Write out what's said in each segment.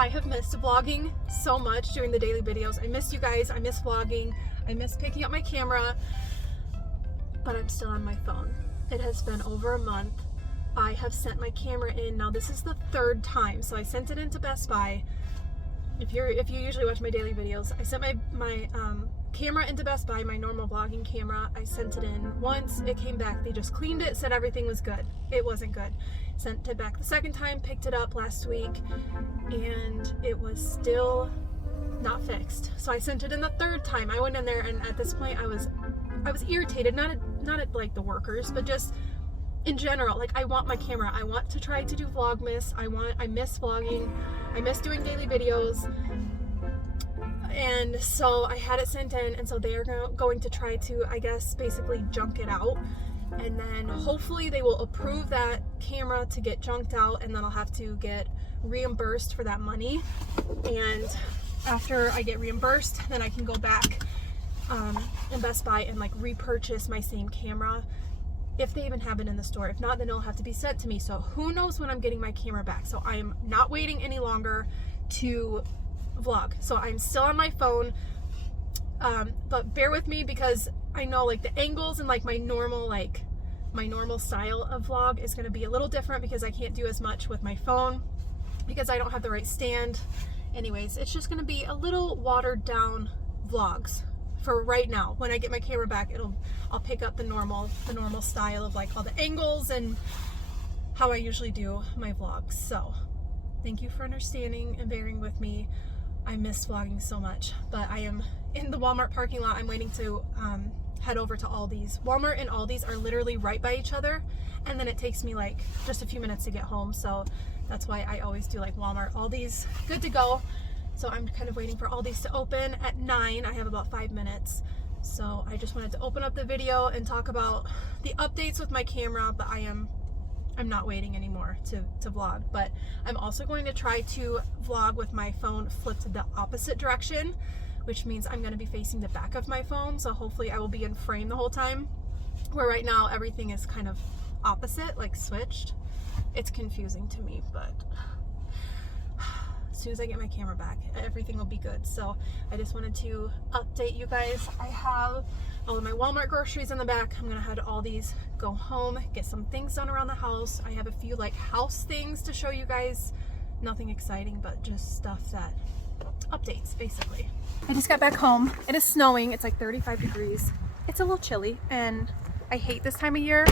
I have missed vlogging so much, doing the daily videos. I miss you guys. I miss vlogging. I miss picking up my camera, but I'm still on my phone. It has been over a month. I have sent my camera in. Now this is the third time. So I sent it into Best Buy. If you usually watch my daily videos, I sent my camera into Best Buy, my normal vlogging camera. I sent it in once, it came back, they just cleaned it, said everything was good. It wasn't good. Sent it back the second time, picked it up last week, and it was still not fixed. So I sent it in the third time. I went in there, and at this point I was irritated, not at like the workers, but just in general. Like, I want my camera. I want to try to do Vlogmas. I miss vlogging. I miss doing daily videos. And so I had it sent in, and so they are going to try to, I guess, basically junk it out. And then hopefully they will approve that camera to get junked out, and then I'll have to get reimbursed for that money. And after I get reimbursed, then I can go back in Best Buy and like repurchase my same camera, if they even have it in the store. If not, then it'll have to be sent to me. So who knows when I'm getting my camera back. So I am not waiting any longer to vlog. So I'm still on my phone, but bear with me, because I know like the angles and like my normal style of vlog is going to be a little different, because I can't do as much with my phone because I don't have the right stand. Anyways, it's just going to be a little watered down vlogs for right now. When I get my camera back, I'll pick up the normal style of like all the angles and how I usually do my vlogs. So thank you for understanding and bearing with me. I miss vlogging so much, but I am in the Walmart parking lot. I'm waiting to head over to Aldi's. Walmart and Aldi's are literally right by each other, and then it takes me like just a few minutes to get home. So that's why I always do like Walmart. Aldi's good to go. So I'm kind of waiting for Aldi's to open at 9. I have about 5 minutes. So I just wanted to open up the video and talk about the updates with my camera, but I'm not waiting anymore to vlog. But I'm also going to try to vlog with my phone flipped the opposite direction, which means I'm going to be facing the back of my phone. So hopefully I will be in frame the whole time, where right now everything is kind of opposite, like switched. It's confusing to me, but as soon as I get my camera back, everything will be good. So I just wanted to update you guys. I have all of my Walmart groceries in the back. I'm gonna head to Aldi's, go home, get some things done around the house. I have a few like house things to show you guys. Nothing exciting, but just stuff that updates basically. I just got back home. It is snowing. It's like 35 degrees. It's a little chilly, and I hate this time of year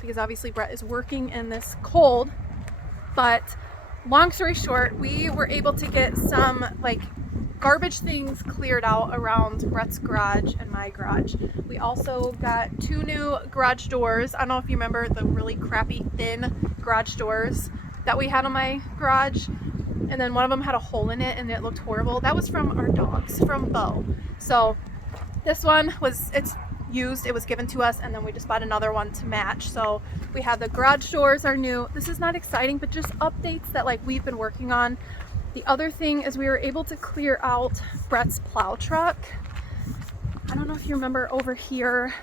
because obviously Brett is working in this cold. But long story short, we were able to get some like garbage things cleared out around Brett's garage and my garage. We also got 2 new garage doors. I don't know if you remember the really crappy thin garage doors that we had on my garage, and then one of them had a hole in it and it looked horrible. That was from our dogs, from Bo. So this one it's used, it was given to us, and then we just bought another one to match. So we have the garage doors are new. This is not exciting, but just updates that like we've been working on. The other thing is we were able to clear out Brett's plow truck. I don't know if you remember over here.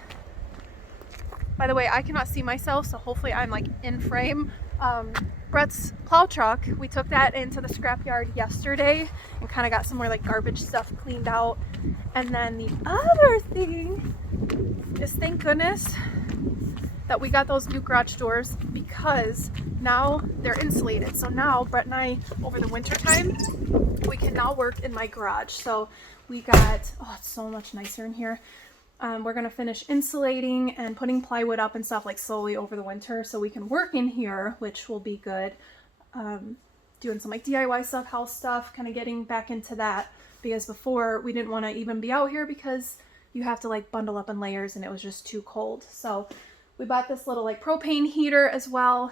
By the way, I cannot see myself, so hopefully I'm like in frame. Brett's plow truck, we took that into the scrapyard yesterday and kind of got some more like garbage stuff cleaned out. And then the other thing is, thank goodness that we got those new garage doors, because now they're insulated. So now Brett and I, over the winter time, we can now work in my garage. So we got, oh, it's so much nicer in here. We're gonna finish insulating and putting plywood up and stuff like slowly over the winter, so we can work in here, which will be good. Doing some like DIY stuff, house stuff, kind of getting back into that, because before we didn't want to even be out here because you have to like bundle up in layers and it was just too cold. So we bought this little like propane heater as well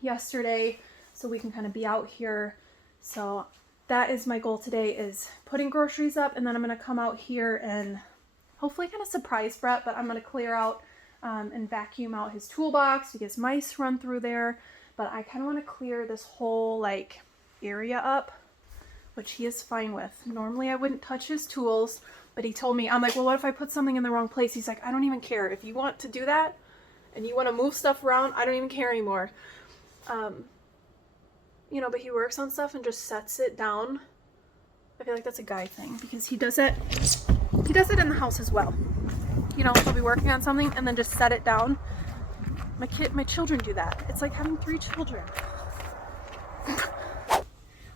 yesterday, so we can kind of be out here. So that is my goal today, is putting groceries up, and then I'm going to come out here and hopefully kind of surprise Brett, but I'm going to clear out and vacuum out his toolbox because mice run through there. But I kind of want to clear this whole like area up, which he is fine with. Normally I wouldn't touch his tools, but he told me, I'm like, well, what if I put something in the wrong place? He's like, I don't even care. If you want to do that and you want to move stuff around, I don't even care anymore. you know, but he works on stuff and just sets it down. I feel like that's a guy thing because he does it in the house as well. You know, he'll be working on something and then just set it down. My children do that. It's like having 3 children.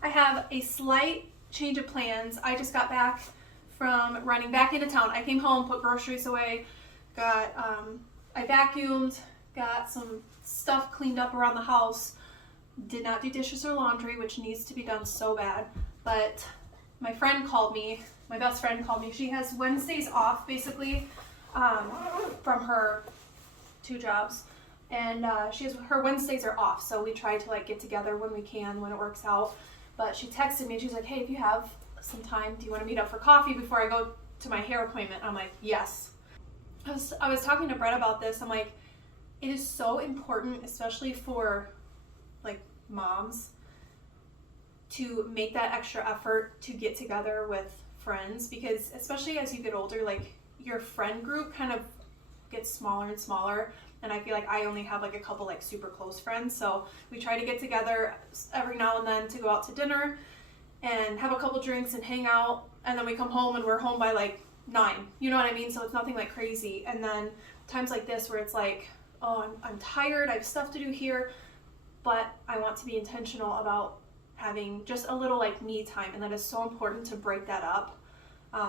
I have a slight change of plans. I just got back from running back into town. I came home, put groceries away, I vacuumed, got some stuff cleaned up around the house. Did not do dishes or laundry, which needs to be done so bad. But my friend called me, my best friend called me. She has Wednesdays off basically from her 2 jobs. And her Wednesdays are off, so we try to like get together when we can, when it works out. But she texted me and she's like, hey, if you have some time, do you want to meet up for coffee before I go to my hair appointment? I'm like, yes. I was talking to Brett about this. I'm like, it is so important, especially for like moms, to make that extra effort to get together with friends, because especially as you get older, like your friend group kind of gets smaller and smaller. And I feel like I only have like a couple like super close friends. So we try to get together every now and then to go out to dinner and have a couple drinks and hang out. And then we come home and we're home by like 9. You know what I mean? So it's nothing like crazy. And then times like this where it's like, oh, I'm tired. I have stuff to do here. But I want to be intentional about having just a little like me time. And that is so important to break that up.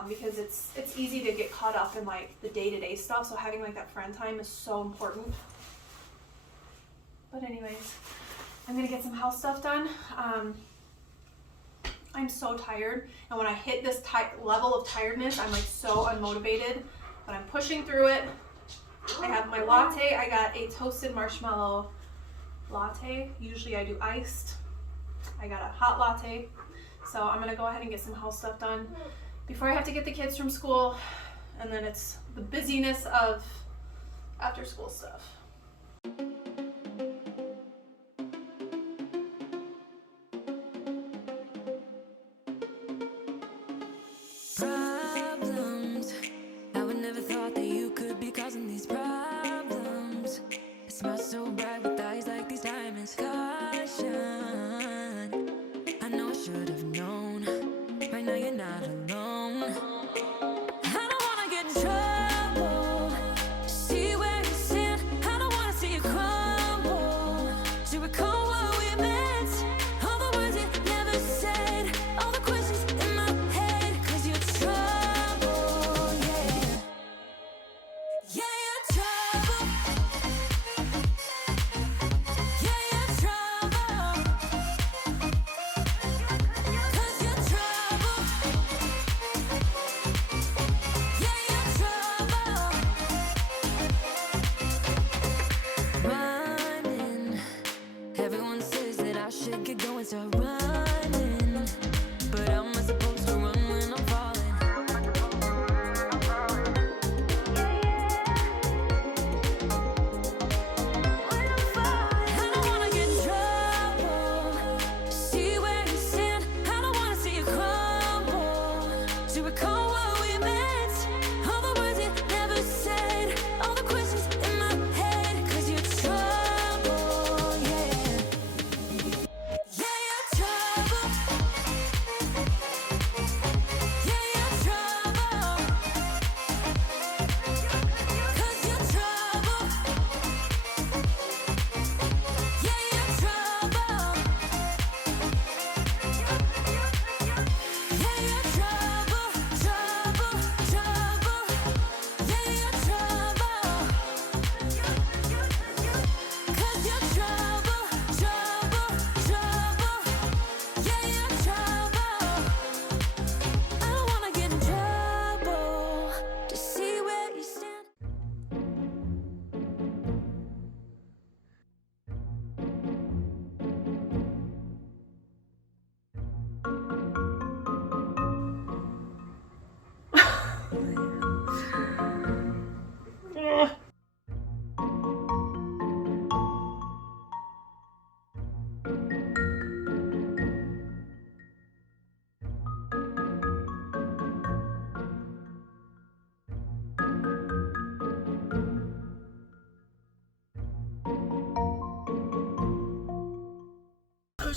Because it's easy to get caught up in like the day-to-day stuff, so having like that friend time is so important. But anyways, I'm gonna get some house stuff done. I'm so tired, and when I hit this level of tiredness, I'm like so unmotivated, but I'm pushing through it. I have my latte. I got a toasted marshmallow latte. Usually I do iced. I got a hot latte, so I'm gonna go ahead and get some house stuff done before I have to get the kids from school, and then it's the busyness of after school stuff. Problems. I would never thought that you could be causing these problems. It smells so bright with eyes like these diamonds. Caution. I know I should have known. Right now you're not alone. I don't wanna get in trouble. See where you stand. I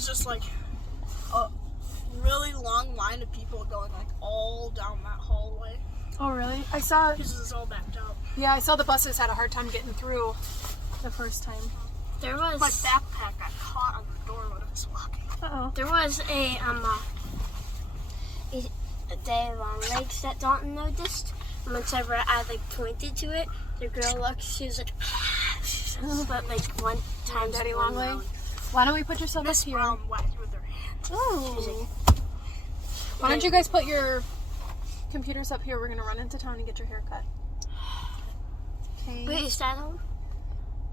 was just like a really long line of people going like all down that hallway. Oh, really? I saw. Because it was all backed up. Yeah, I saw the buses had a hard time getting through the first time. There was My backpack got caught on the door when I was walking. Uh-oh. there was a day long legs that Dalton noticed. And whenever I like pointed to it, the girl looked. She was like, but like one time, Daddy long leg. Why don't we put yourself Miss up here? Brown whacked with her hand. Oh. Why don't you guys put your computers up here? We're gonna run into town and get your hair cut. Okay. Wait, is that home?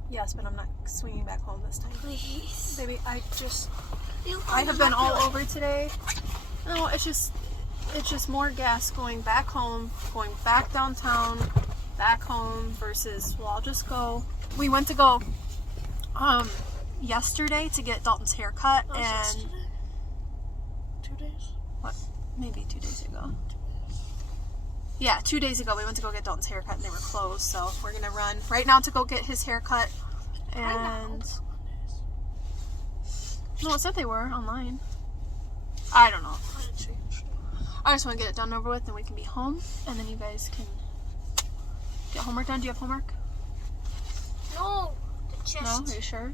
Yes, but I'm not swinging back home this time. Please. Baby, I have been all over today. No, it's just more gas going back home, going back downtown, back home versus, well, I'll just go. We went to go yesterday to get Dalton's hair cut, and Yesterday? 2 days? what? Maybe 2 days ago. Yeah, 2 days ago we went to go get Dalton's haircut and they were closed, so we're gonna run right now to go get his haircut. And no, it said they were online. I don't know. I just want to get it done over with, and we can be home, and then you guys can get homework done. Do you have homework? No, the chest. No? Are you sure?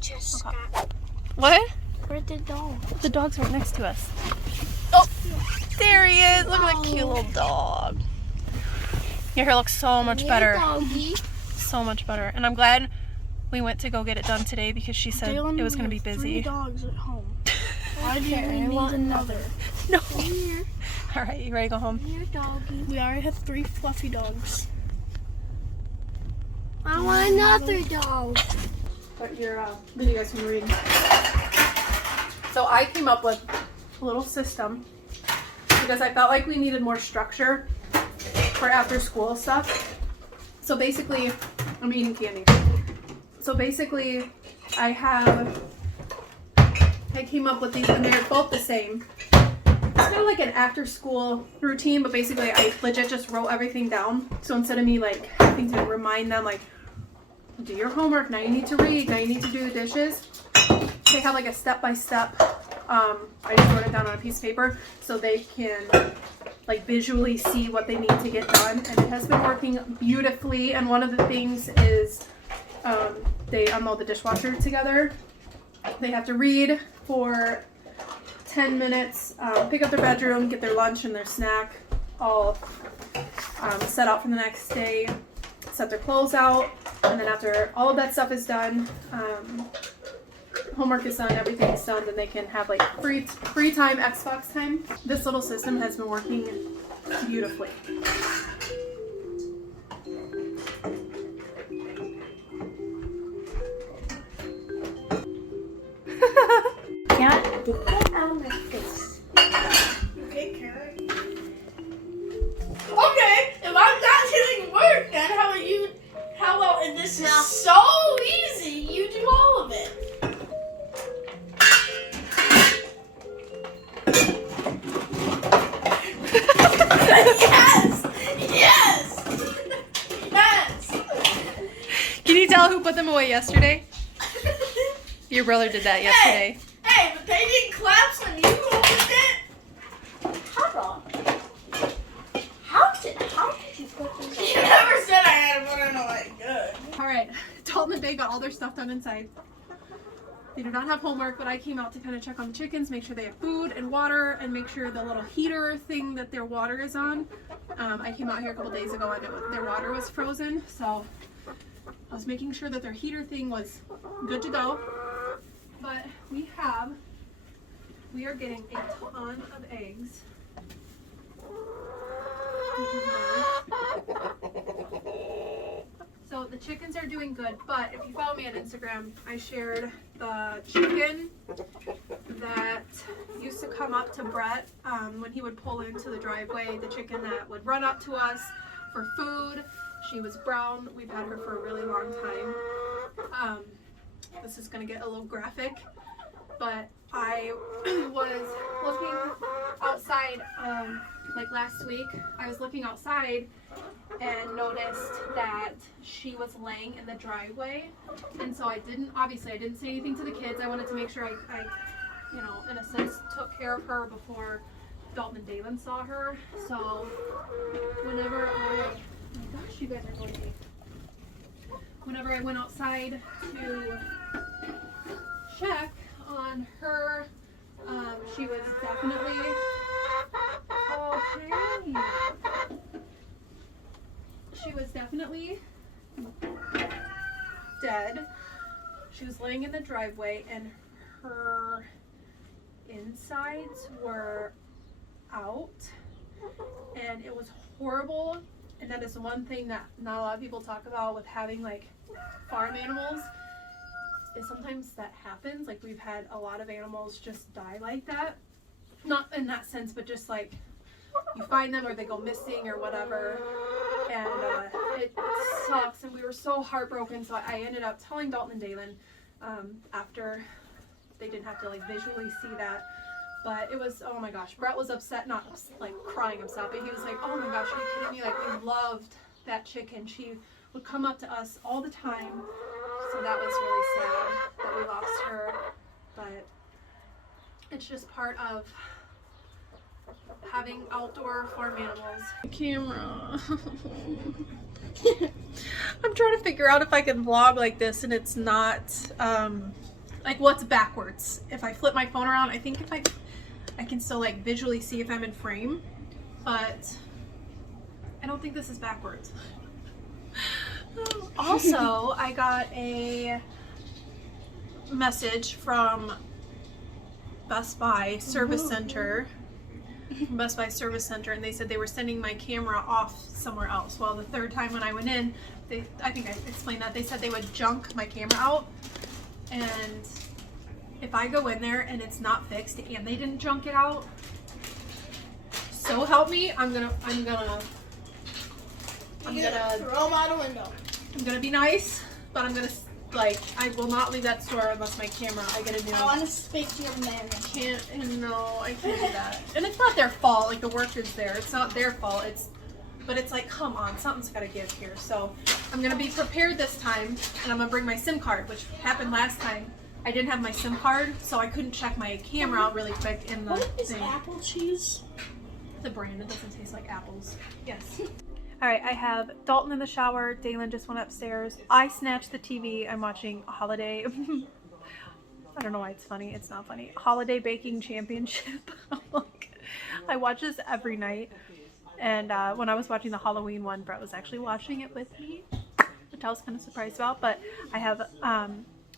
Chest Okay. got. What? Where'd the dog? The dog's right next to us. Oh, there he is. Look at that cute little dog. Your hair looks so much better. Doggy. So much better. And I'm glad we went to go get it done today because she said it was going to be 3 busy. dogs at home. Why do you Okay, I need want another? No. Here. All right, you ready to go home? Here, doggy. We already had 3 fluffy dogs. I want another dog. But then you guys can read. So I came up with a little system because I felt like we needed more structure for after school stuff. So basically, I'm eating candy. So basically, I came up with these, and they're both the same. It's kind of like an after school routine, but basically I legit just wrote everything down. So instead of me like having to remind them like, do your homework, now you need to read, now you need to do the dishes, they have like a step-by-step. I just wrote it down on a piece of paper so they can like visually see what they need to get done, and it has been working beautifully. And one of the things is they unload the dishwasher together. They have to read for 10 minutes, pick up their bedroom, get their lunch and their snack all set out for the next day, set their clothes out, and then after all of that stuff is done, homework is done, everything's done, then they can have like free time, Xbox time. This little system has been working beautifully. Yeah, get that out of my face. Okay, Karen. Okay, if I'm not doing work, then how about, and this is so easy, you do all of it. Yes! Yes! Yes! Can you tell who put them away yesterday? Your brother did that yesterday. Hey, but they didn't clap when you opened it. How did you put this away? You never said I had to put it away. Good. All right, Dalton and Day got all their stuff done inside. They do not have homework, but I came out to kind of check on the chickens, make sure they have food and water, and make sure the little heater thing that their water is on. I came out here a couple days ago and their water was frozen, so I was making sure that their heater thing was good to go. But we are getting a ton of eggs. Which is nice. So the chickens are doing good, but if you follow me on Instagram, I shared the chicken that used to come up to Brett when he would pull into the driveway, the chicken that would run up to us for food. She was brown. We've had her for a really long time. This is going to get a little graphic, but I was looking outside like last week. I was looking outside and noticed that she was laying in the driveway, and so I didn't say anything to the kids. I wanted to make sure I you know, in a sense, took care of her before Dalton and Dalen saw her. So whenever oh my gosh, you guys are going to be. Whenever I went outside to check on her, she was definitely okay. She was definitely dead. She was laying in the driveway and her insides were out, and it was horrible. And that is the one thing that not a lot of people talk about with having like farm animals, is sometimes that happens. Like, we've had a lot of animals just die like that. Not in that sense, but just like you find them or they go missing or whatever. And it sucks, and we were so heartbroken. So I ended up telling Dalton and Dalen after they didn't have to like visually see that. But it was, oh my gosh, Brett was upset, not like crying himself, but he was like, oh my gosh, are you kidding me? Like, we loved that chicken. She would come up to us all the time. So that was really sad that we lost her. But it's just part of having outdoor farm animals. Camera. I'm trying to figure out if I can vlog like this and it's not like what's backwards. If I flip my phone around, I think if I can still like visually see if I'm in frame, but I don't think this is backwards. Also, I got a message from Best Buy Service Center. Best Buy Service Center, and they said they were sending my camera off somewhere else. Well, the third time when I went in, I think I explained that, they said they would junk my camera out, and if I go in there and it's not fixed and they didn't junk it out, so help me, I'm gonna throw them out a window. I'm gonna be nice, but I'm gonna like, I will not leave that store unless my camera, I get a new. I want to speak to your manager. No, I can't do that. And it's not their fault, like the workers there. It's not their fault. But it's like, come on, something's gotta give here. So I'm gonna be prepared this time, and I'm gonna bring my SIM card, which happened last time. I didn't have my SIM card, so I couldn't check my camera out really quick in the What is thing. apple cheese? The brand, it doesn't taste like apples. Yes. All right, I have Dalton in the shower. Dalen just went upstairs. I snatched the TV. I'm watching a holiday. I don't know why it's funny. It's not funny. Holiday Baking Championship. I watch this every night. And when I was watching the Halloween one, Brett was actually watching it with me, which I was kind of surprised about. But I have,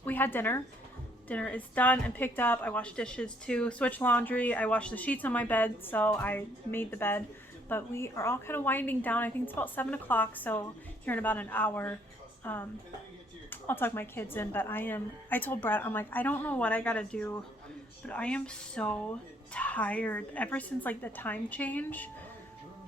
we had dinner. Dinner is done and picked up. I washed dishes too, switched laundry. I washed the sheets on my bed, so I made the bed. But we are all kind of winding down. I think it's about 7 o'clock, so here in about an hour, I'll tuck my kids in. But I told Brett, I'm like, I don't know what I gotta do, but I am so tired ever since like the time change.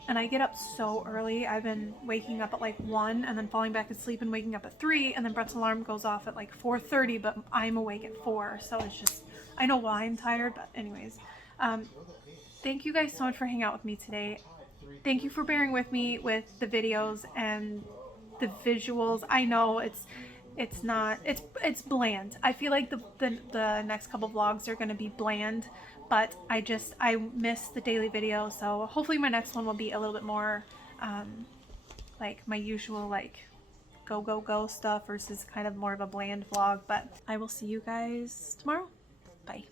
And I get up so early. I've been waking up at like 1 and then falling back asleep and waking up at 3, and then Brett's alarm goes off at like 4:30, but I'm awake at 4. So it's just, I know why I'm tired, but anyways. Thank you guys so much for hanging out with me today. Thank you for bearing with me with the videos and the visuals. I know it's bland. I feel like the next couple vlogs are going to be bland, but I miss the daily video, so hopefully my next one will be a little bit more like my usual like go stuff versus kind of more of a bland vlog. But I will see you guys tomorrow. Bye.